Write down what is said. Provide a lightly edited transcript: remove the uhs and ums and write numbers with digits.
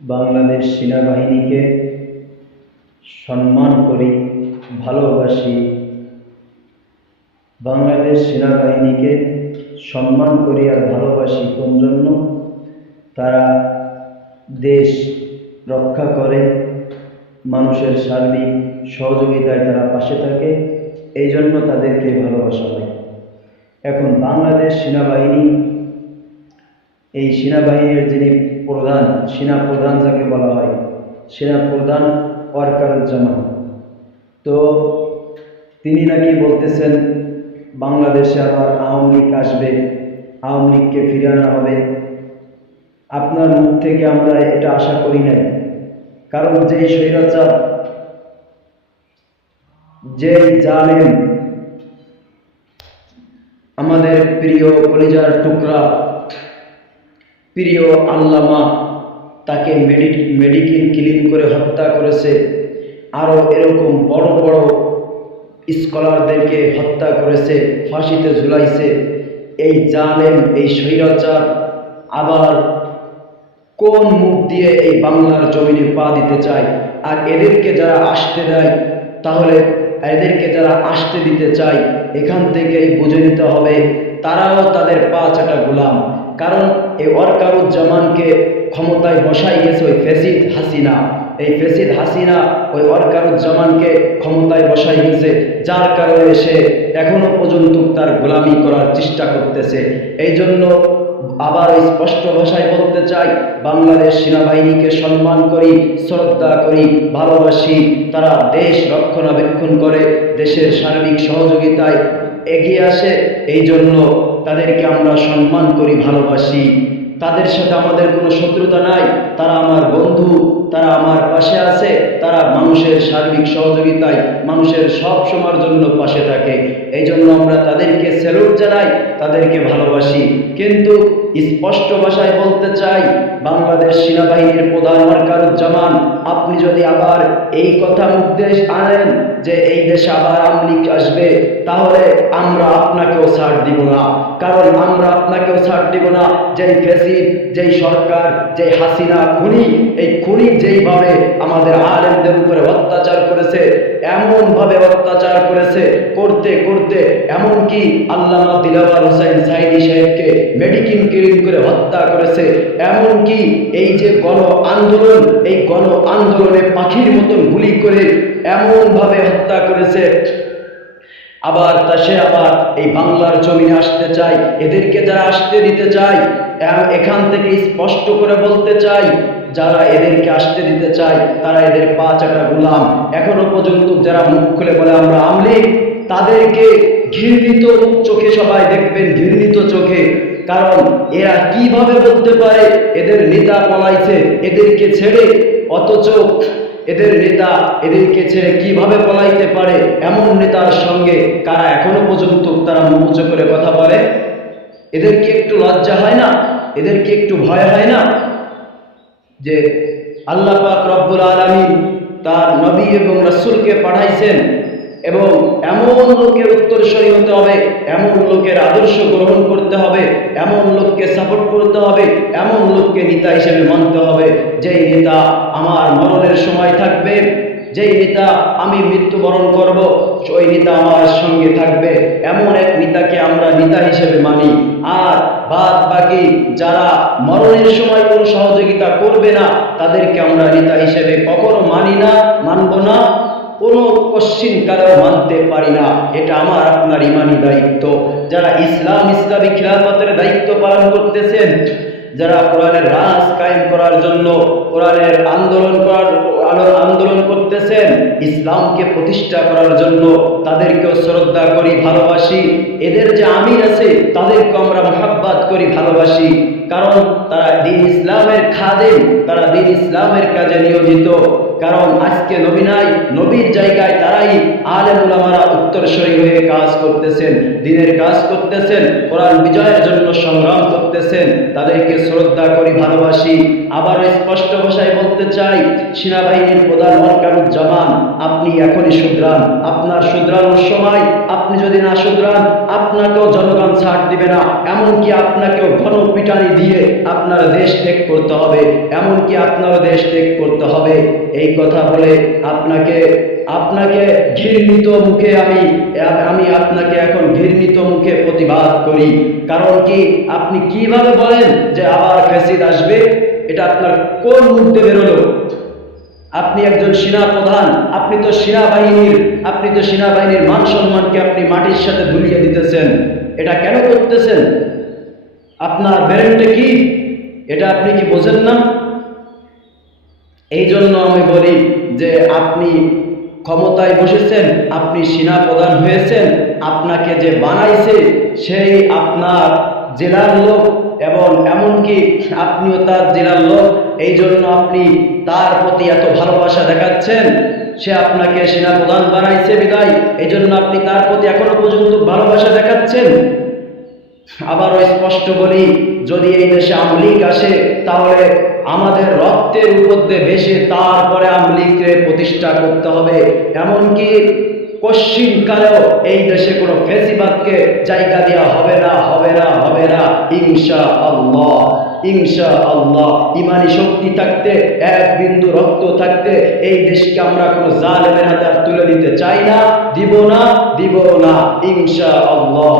বাংলাদেশ সেনাবাহিনীকে সম্মান করি, ভালোবাসি। বাংলাদেশ সেনাবাহিনীকে সম্মান করি আর ভালোবাসি কোন জন্য? তারা দেশ রক্ষা করে, মানুষের সার্বিক সহযোগিতায় তারা পাশে থাকে, এই জন্য তাদেরকে ভালোবাসা হয়। এখন বাংলাদেশ সেনাবাহিনী, এই সেনাবাহিনীর যিনি প্রধান, সেনাপ্রধান যাকে বলা হয়, সেনাপ্রধান ওয়াকারুজ্জামান, তো তিনি নাকি বলতেছেন বাংলাদেশে আবার আওয়ামী লীগ আসবে, আওয়ামী লীগকে ফিরে আনা হবে। আপনার মুখ থেকে আমরা এটা আশা করি নাই, কারণ যেই স্বৈরাচার, যেই জালেম, আমাদের প্রিয় কলিজার টুকরা, প্রিয় আল্লামা, তাকে মেডিকেল ক্লিন করে হত্যা করেছে, আরও এরকম বড় বড় স্কলারদেরকে হত্যা করেছে, ফাঁসিতে ঝুলাইছে। এই জালেম, এই স্বৈরাচার আবার কোন মুখ দিয়ে এই বাংলার জমিনে পা দিতে চায়? আর এদেরকে যারা আসতে দেয়, তাহলে এদেরকে যারা আসতে দিতে চায়, এখান থেকেই বুঝে নিতে হবে তারাও তাদের পা চাটা গোলাম। কারণ এই ওয়াকারুজ্জামানকে ক্ষমতায় বসাই গেছে ওই ফ্যাসিদ হাসিনা। এই ফ্যাসিদ হাসিনা ওই ওয়াকারুজ্জামানকে ক্ষমতায় বসাই গেছে, যার কারণে সে এখনো পর্যন্ত তার গোলামি করার চেষ্টা করতেছে। এই জন্য আবার স্পষ্ট ভাষায় বলতে চাই, বাংলাদেশ সেনাবাহিনীকে সম্মান করি, শ্রদ্ধা করি, ভালোবাসি। তারা দেশ রক্ষণাবেক্ষণ করে, দেশের সার্বিক সহযোগিতায় এগিয়ে আসে, এই জন্য তাদেরকে আমরা সম্মান করি, ভালোবাসি। তাদের সাথে আমাদের কোনো শত্রুতা নাই, তারা আমার বন্ধু, তারা আমার পাশে আছে, তারা মানুষের সার্বিক সহযোগিতায়, মানুষের সব সময়ের জন্য পাশে থাকে। এই জন্য আমরা তাদেরকে স্যালুট জানাই, তাদেরকে ভালোবাসি। কিন্তু স্পষ্ট ভাষায় বলতে চাই, বাংলাদেশ সেনাবাহিনীর প্রধান ওয়াকারুজ্জামান, আপনি যদি আবার এই কথা মুখে আনেন যে এই দেশে আবার আওয়ামী লীগ আসবে, তাহলে আমরা আপনাকেও ছাড় দিব না। কারণ আমরা আপনাকেও ছাড় দিব না। যেই ফ্যাসিদ, যেই সরকার, যেই হাসিনা খুনি, এই খুনি যেইভাবে আমাদের আলেমদের উপরে অত্যাচার করেছে, এমনভাবে অত্যাচার করেছে, করতে করতে এমনকি আল্লামা দিলওয়ার হোসেন সাইদি সাহেবকে মেডিকেল ক্লিন করে হত্যা করেছে। এমনকি এই যে গণ আন্দোলন, এই গণ আন্দোলনে পাখির মতন গুলি করে এমনভাবে হত্যা করেছে। আবার সে আবার এই বাংলার জমিনে আসতে চায়। এদেরকে যারা আসতে দিতে চায়, এখান থেকে স্পষ্ট করে বলতে চাই, যারা এদেরকে আসতে দিতে চায় তারা এদের পা চাটা গোলাম। এখনো পর্যন্ত যারা মুখ খুলে বলে আমরা আওয়ামী লীগ, তাদেরকে ঘৃণিত চোখে সবাই দেখবেন, ঘৃণিত চোখে। কারণ এরা কিভাবে বলতে পারে এদের নেতা পলাইছে এদেরকে ছেড়ে, অথচ এদের নেতা এদেরকে ছেড়ে কিভাবে পলাইতে পারে? এমন নেতার সঙ্গে কারা এখনো পর্যন্ত তারা মুখ উঁচু করে কথা বলে? এদেরকে একটু লজ্জা হয় না? এদেরকে একটু ভয় হয় না যে আল্লাহ পাক রব্বুল আলামিন তার নবী এবং রাসূলকে পাঠাইছেন, এবং এমন লোকের উত্তরসূরি হতে হবে, এমন লোকের আদর্শ গ্রহণ করতে হবে, এমন লোককে সাপোর্ট করতে হবে, এমন লোককে নেতা হিসেবে মানতে হবে, যেই নেতা আমার মরণের সময় থাকবে, যেই নেতা আমি মৃত্যুবরণ করব, ওই নেতা আমার সঙ্গে থাকবে। এমন এক নেতাকে আমরা নেতা হিসেবে মানি। আর বাদ বাকি যারা মরণের সময় কোনো সহযোগিতা করবে না, তাদেরকে আমরা নেতা হিসেবে কখনো মানি না, মানব না, কোনো কোশ্চিন কারো মানতে পারি না। এটা আমার আপনার ইমানি দায়িত্ব। যারা ইসলামী খিলাফতের দায়িত্ব পালন করতেছেন, যারা কোরআনের রাজ কায়েম করার জন্য কোরআনের আন্দোলন করতেছেন, ইসলামকে প্রতিষ্ঠা করার জন্য, তাদেরকেও শ্রদ্ধা করি, ভালোবাসি। এদের যে আমির আছে তাদেরকে আমরা মহাব্বত করি, ভালোবাসি। কারণ তারা দ্বীন ইসলামের খাদেম, তারা দ্বীন ইসলামের কাজে নিয়োজিত। কারণ আজকে নবী নাই, নবীর জায়গায় তারাই আলেম উলামারা উত্তরসূরি হয়ে কাজ করতেছেন, দ্বীনের কাজ করতেছেন, কোরআন বিজয়ের জন্য সংগ্রাম করতেছেন। তাদেরকে শ্রদ্ধা করি, ভালোবাসি। আবারও স্পষ্ট ভাষায় বলতে চাই, সেনাবাহিনী সেনাবাহিনীর প্রধান ওয়াকারুজ্জামান, আপনি এখনই শুধরান। আপনার শুধরানোর সময়, আপনি যদি না শুধরান আপনাকেও জনগণ ছাড় দিবে না, এমনকি আপনাকেও গণপিটানি দিয়ে আপনার দেশ ত্যাগ করতে হবে, এমনকি আপনার দেশ ত্যাগ করতে হবে। এই কথা বলে আপনাকে ঘৃণিত মুখে আমি আপনাকে এখন ঘৃণিত মুখে প্রতিবাদ করি। কারণ কি, আপনি কিভাবে বলেন যে আবার ফ্যাসিস্ট আসবে? এটা আপনার কোন মুখ দিয়ে বেরোলো? আপনি একজন সেনা প্রধান, আপনি তো সেনাবাহিনীর মান সম্মানকে আপনি মাটির সাথে ধুলিয়ে দিতেছেন। এটা কেন করতেছেন? আপনার ব্রেনটা কি? এটা আপনি কি বোঝেন না? এই জন্য আমি বলি যে আপনি ক্ষমতায় বসেছেন, আপনি সেনা প্রধান হয়েছেন, আপনাকে যে বানাইছে সেই আপনার জেলার লোক, এবং এমনকি আপনিও তার জেলার লোক। এই জন্য আপনি তার প্রতি এত ভালোবাসা দেখাচ্ছেন। সে আপনাকে সেনা প্রধান বানাইছে বিদায় এই জন্য আপনি তার প্রতি এখনো পর্যন্ত ভালোবাসা দেখাচ্ছেন। আবারও স্পষ্ট বলি, যদি এই দেশে আওয়ামী লীগ আসে তাহলে আমাদের রক্তের উপর দিয়ে ভেসে তারপরে আওয়ামী লীগকে প্রতিষ্ঠা করতে হবে। এমনকি পশ্চিমকালেও এই দেশে কোনো ফেসিবাদকে জায়গা দেওয়া হবে না, হবে না, হবে না, ইনশাআল্লাহ, ইনশাআল্লাহ। ইমানি শক্তি থাকতে, এক বিন্দু রক্ত থাকতে এই দেশকে আমরা কোনো জালেমের হাতে তুলে দিতে চাই না, দিব না, ইনশাআল্লাহ।